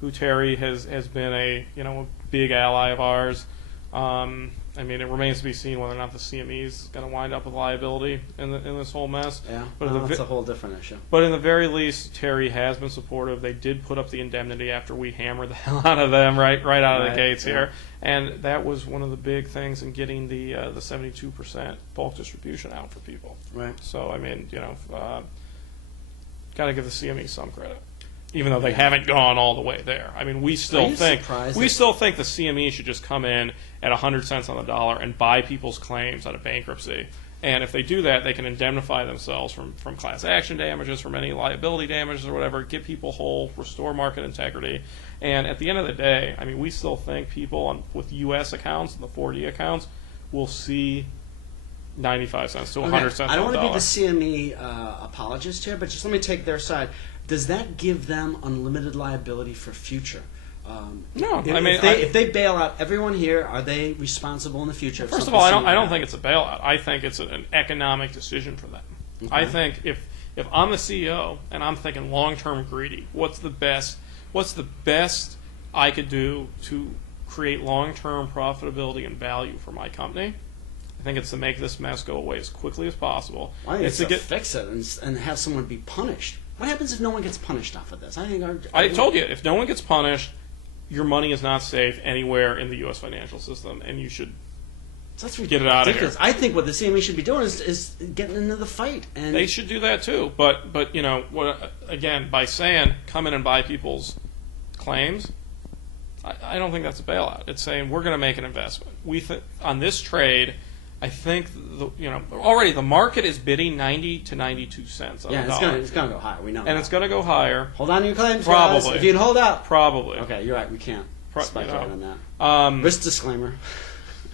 who Terry has been a a big ally of ours. I mean, it remains to be seen whether or not the CME is going to wind up with liability in this whole mess. Yeah, but that's a whole different issue. But in the very least, Terry has been supportive. They did put up the indemnity after we hammered the hell out of them right out of the gates here, and that was one of the big things in getting the 72% bulk distribution out for people. Right. So I mean, got to give the CME some credit, even though they haven't gone all the way there. I mean, we still think the CME should just come in at 100 cents on the dollar and buy people's claims out of bankruptcy. And if they do that, they can indemnify themselves from class action damages, from any liability damages or whatever, get people whole, restore market integrity. And at the end of the day, I mean, we still think people with U.S. accounts, the 4D accounts, will see 95 cents to 100 cents on the dollar. I don't want to be the CME apologist here, but just let me take their side. Does that give them unlimited liability for future? No, if they bail out everyone here, are they responsible in the future? First of all, I don't think it's a bailout. I think it's an economic decision for them. Okay. I think if I'm the CEO and I'm thinking long-term greedy, what's the best I could do to create long-term profitability and value for my company? I think it's to make this mess go away as quickly as possible. I think it's to fix it and have someone be punished. What happens if no one gets punished off of this? I told you, if no one gets punished, your money is not safe anywhere in the U.S. financial system, and you should get it out of here. I think what the CME should be doing is getting into the fight. And they should do that too. But again, by saying come in and buy people's claims, I don't think that's a bailout. It's saying we're going to make an investment. On this trade, I think already the market is bidding 90 to 92 cents on the dollar. It's going to go higher. We know. And it's going to go higher. Hold on to your claims, probably. Guys. If you can hold out, probably. Okay, you're right. We can't speculate on that. Risk disclaimer.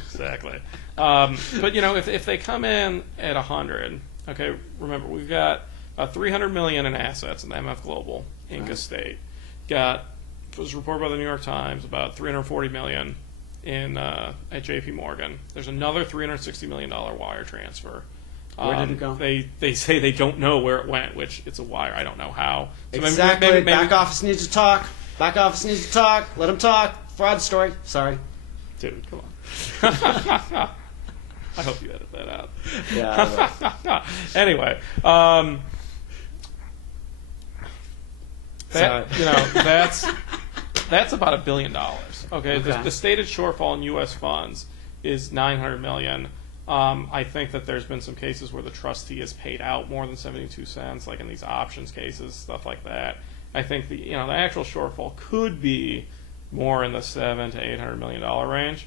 Exactly. But if they come in at 100, okay. Remember, we've got $300 million in assets in the MF Global Inc. estate. Was reported by the New York Times about $340 million at J.P. Morgan. There's another $360 million wire transfer. Where did it go? They say they don't know where it went, which it's a wire. I don't know how. So exactly. Maybe back office needs to talk. Back office needs to talk. Let them talk. Fraud story. Sorry. Dude, come on. I hope you edit that out. Yeah. Anyway, that's about $1 billion. Okay. The stated shortfall in U.S. funds is $900 million. I think that there's been some cases where the trustee has paid out more than 72 cents, like in these options cases, stuff like that. I think the actual shortfall could be more in the $700 to $800 million range.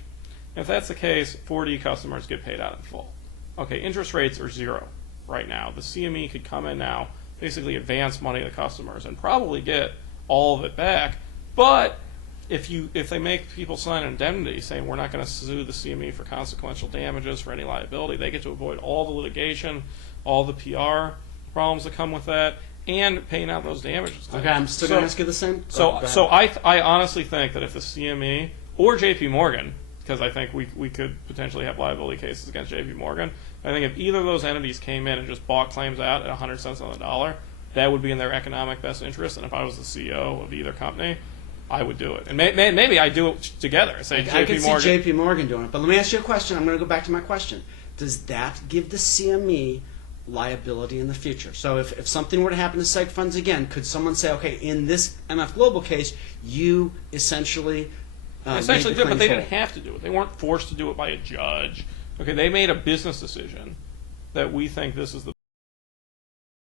If that's the case, 4D customers get paid out in full. Okay, interest rates are zero right now. The CME could come in now, basically advance money to customers, and probably get all of it back. But if they make people sign an indemnity saying we're not going to sue the CME for consequential damages for any liability, they get to avoid all the litigation, all the PR problems that come with that, and paying out those damages. Okay, I'm still going to ask you the same. So I honestly think that if the CME or J.P. Morgan, because I think we could potentially have liability cases against J.P. Morgan, I think if either of those entities came in and just bought claims out at 100 cents on the dollar, that would be in their economic best interest. And if I was the CEO of either company, I would do it. And maybe I do it together. Say I could see J.P. Morgan doing it. But let me ask you a question. I'm going to go back to my question. Does that give the CME liability in the future? So if something were to happen to seg funds again, could someone say, okay, in this MF Global case, you essentially did, but they didn't have to do it. They weren't forced to do it by a judge. Okay, they made a business decision that we think this is the